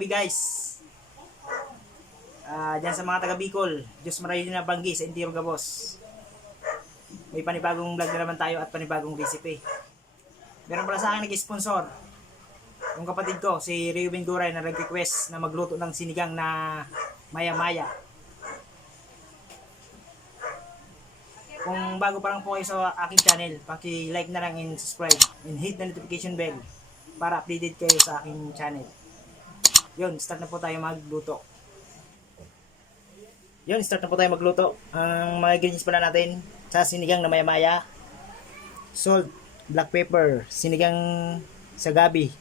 gabi guys. Diyan sa mga taga Bicol, Diyos Maray na Banggi sa Intiro Gabos. May panibagong vlog na naman tayo at panibagong recipe. Meron pala sa akin nag-sponsor. Yung kapatid ko, si Reuben Duray na nag-request na magluto ng sinigang na maya-maya. Kung bago pa lang po kayo sa aking channel, paki-like na lang and subscribe and hit the notification bell para updated kayo sa aking channel. Yun, start na po tayo magluto. Ang mga ingredients pala natin sa sinigang na maya-maya: salt, black pepper, sinigang sa gabi,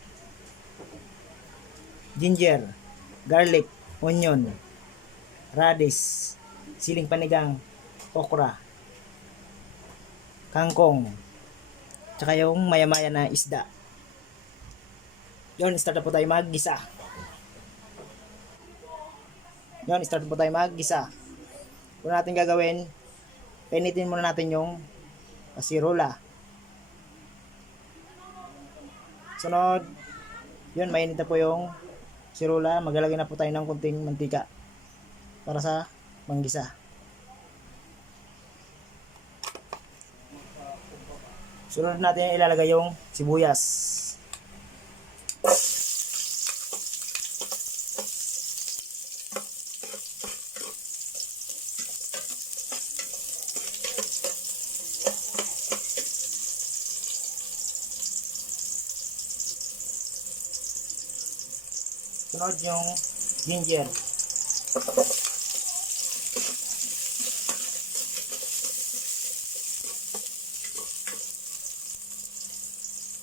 ginger, garlic, onion, radish, siling panigang, okra, kangkong, tsaka yung maya-maya na isda. Yun, start na po tayo maggisa. Kung natin gagawin, painitin muna natin yung kasirola. Sunod, yun, mainit na po yung sirola. Maglalagay na po tayo ng kunting mantika para sa manggisa. Sunod natin ilalagay yung sibuyas. Sunod yung ginger.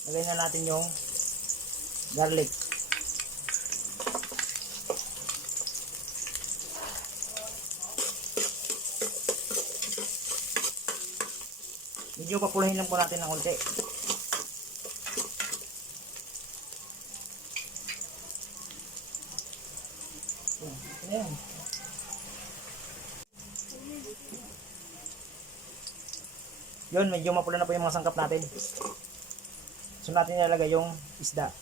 Lagay na natin yung garlic. Medyo papulahin lang po natin ng konti. Ayan. Yun, medyo mapula na po yung mga sangkap natin. So natin ilalagay yung isda.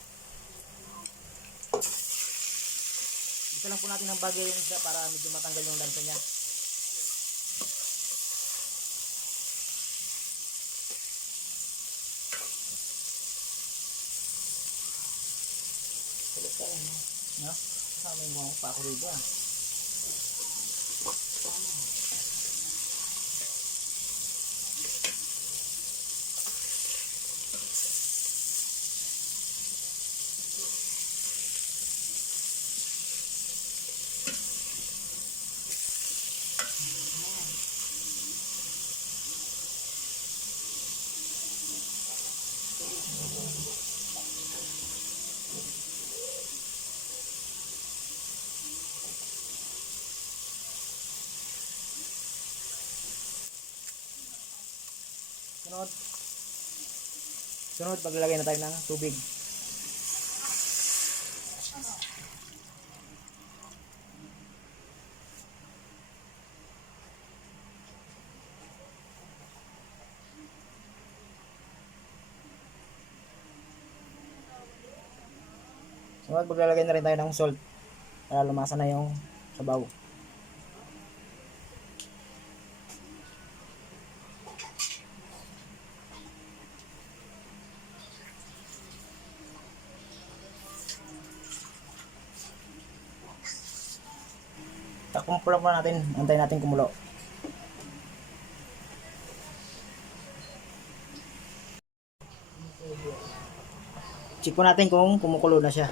Dito lang po natin ang bagay yung isda para medyo matanggal yung lansa niya. No? Kasama yung mga pa ako dito ah. Sunod, maglagay na tayo ng tubig. Sunod, maglalagay na rin tayo ng salt para lumasa na yung sabaw. Kumulo po natin, antayin natin kumulo. Check po natin kung kumukulo na siya.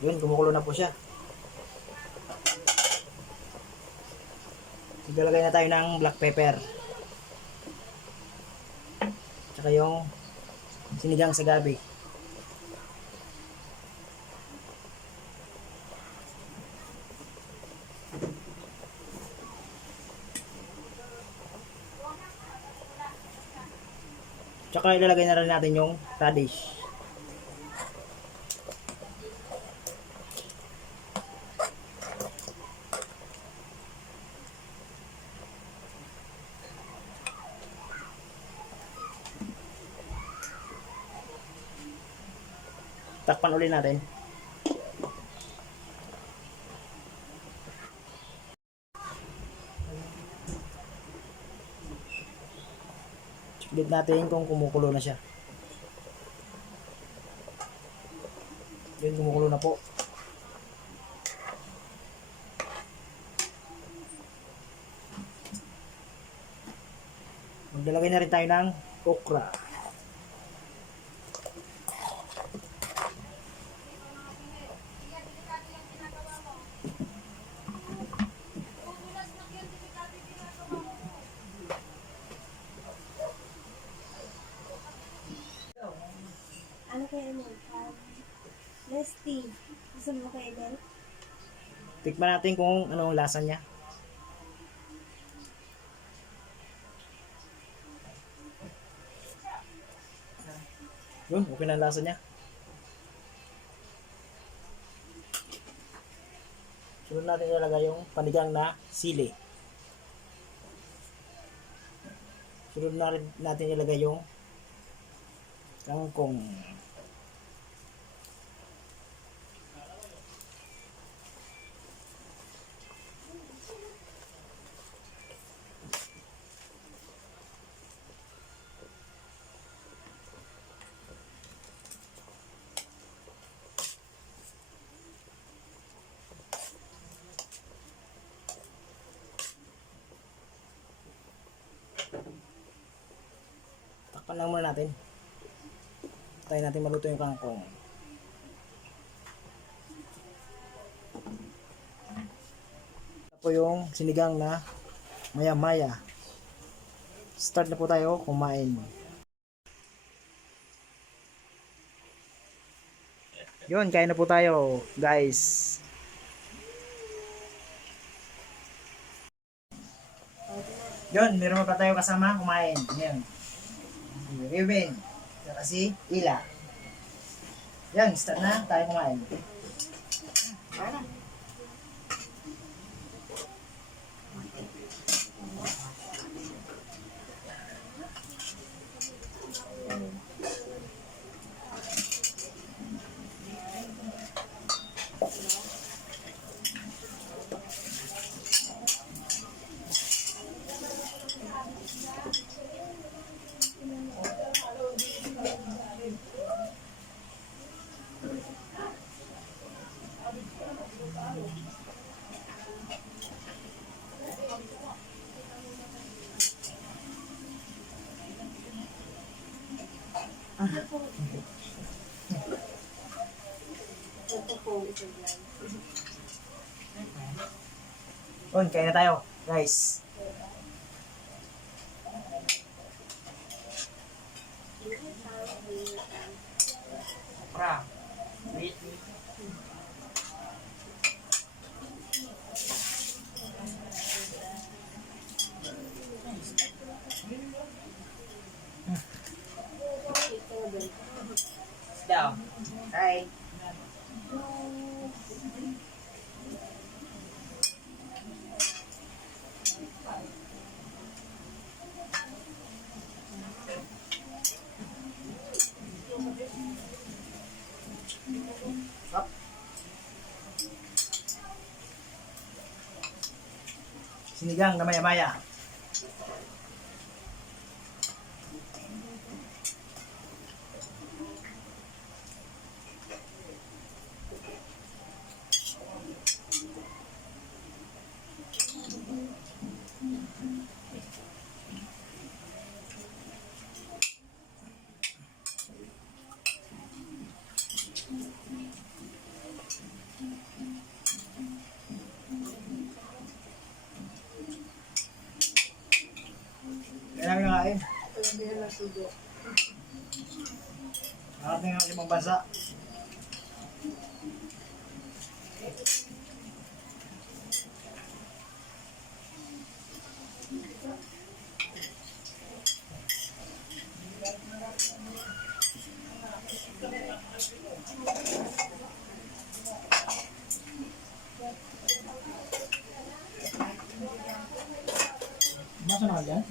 Yun, kumukulo na po siya. Ilalagay na tayo ng black pepper. Tsaka yung sinigang sa gabi. Tsaka ilalagay na rin natin yung radish. Takpan ulit natin. Ulit natin kung kumukulo na siya. Yun, kumukulo na po. Maglalagay na rin tayo ng okra. Ano kaya mo? Leslie. Gusto mo kaya Mel? Tikman natin kung ano ang lasa niya. Yun, okay na ang lasa niya. Sunod natin ilagay yung panigang na sili. Sunod natin ilagay yung kangkong. Takpan lang muna natin. Tayo natin maluto yung kangkong. Ito po yung sinigang na maya-maya. Start na po tayo kumain. Yun, kain na po tayo, guys. Yun, meron pa tayo kasama kumain. Yan. Riven. Saka si Ila. Yan, start na tayo kumain. Yun, kain na tayo, guys. Pra. Wait. Down. Hi. Up. Sinigang na maya-maya. Kaya namin nakain. Nakating ang ibang bansa. Masa naman yan?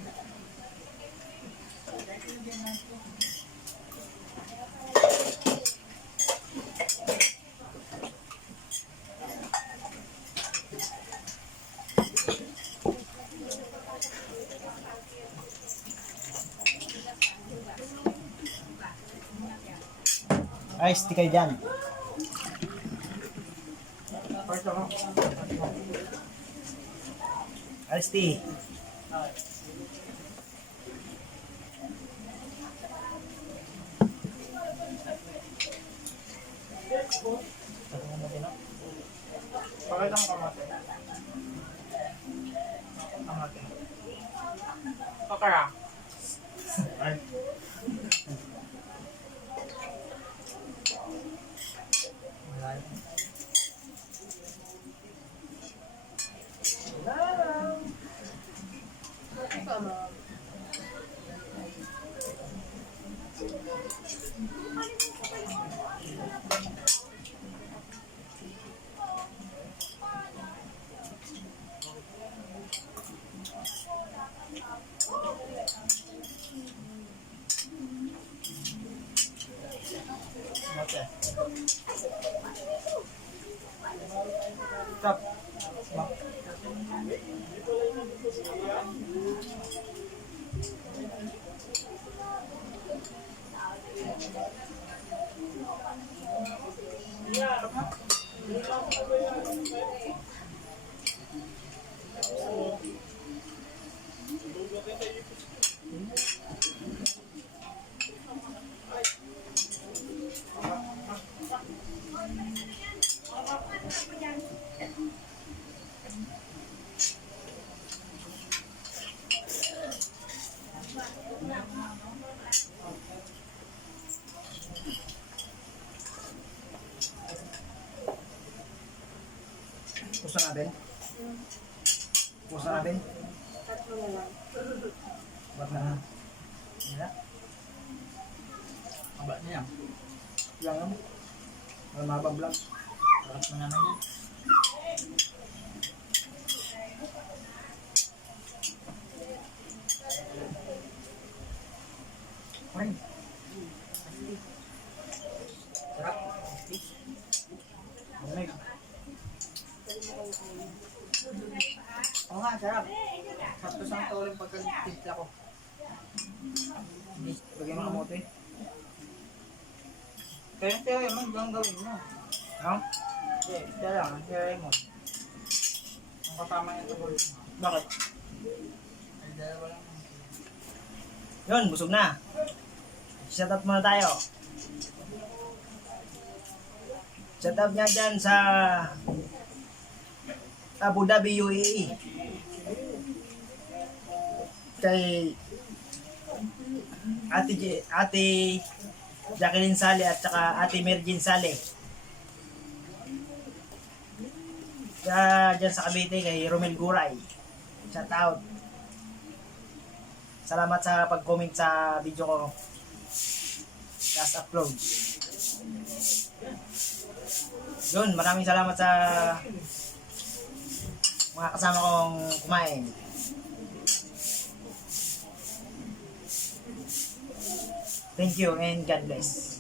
Iced tea kayo dyan. Iced tea. Pakita mo kamate. Kamate. Pakara. Ay. Kamate. Stop. Stop. Pusa natin. Pusa natin. Tatlo na lang. Ba't na? Yan. Aba niya. Yan lang. Ang mabang vlog. Sarap na naman yan. Ay. Sarap. Lamig. Oo nga, sarap. Sakto sa uling pagkatimpla ko. Lagyan mo ng kamote. Kaya tayo yaman, gawin gawin mo. No? Hindi, siya lang, siya mo. Ang kasama niya sa bulit mo. Bakit? Ay, dalawa lang. Yun, busog na. Shout out muna tayo. Shout out niya dyan sa Abu Dhabi, UAE. Kay Ate Jacqueline Sale at saka Ate Mergin Sale. Dyan sa Cavite kay Romel Guray. Shout out. Salamat sa pag-comment sa video ko. Last upload. Yun, maraming salamat sa mga kasama kong kumain. Thank you and God bless.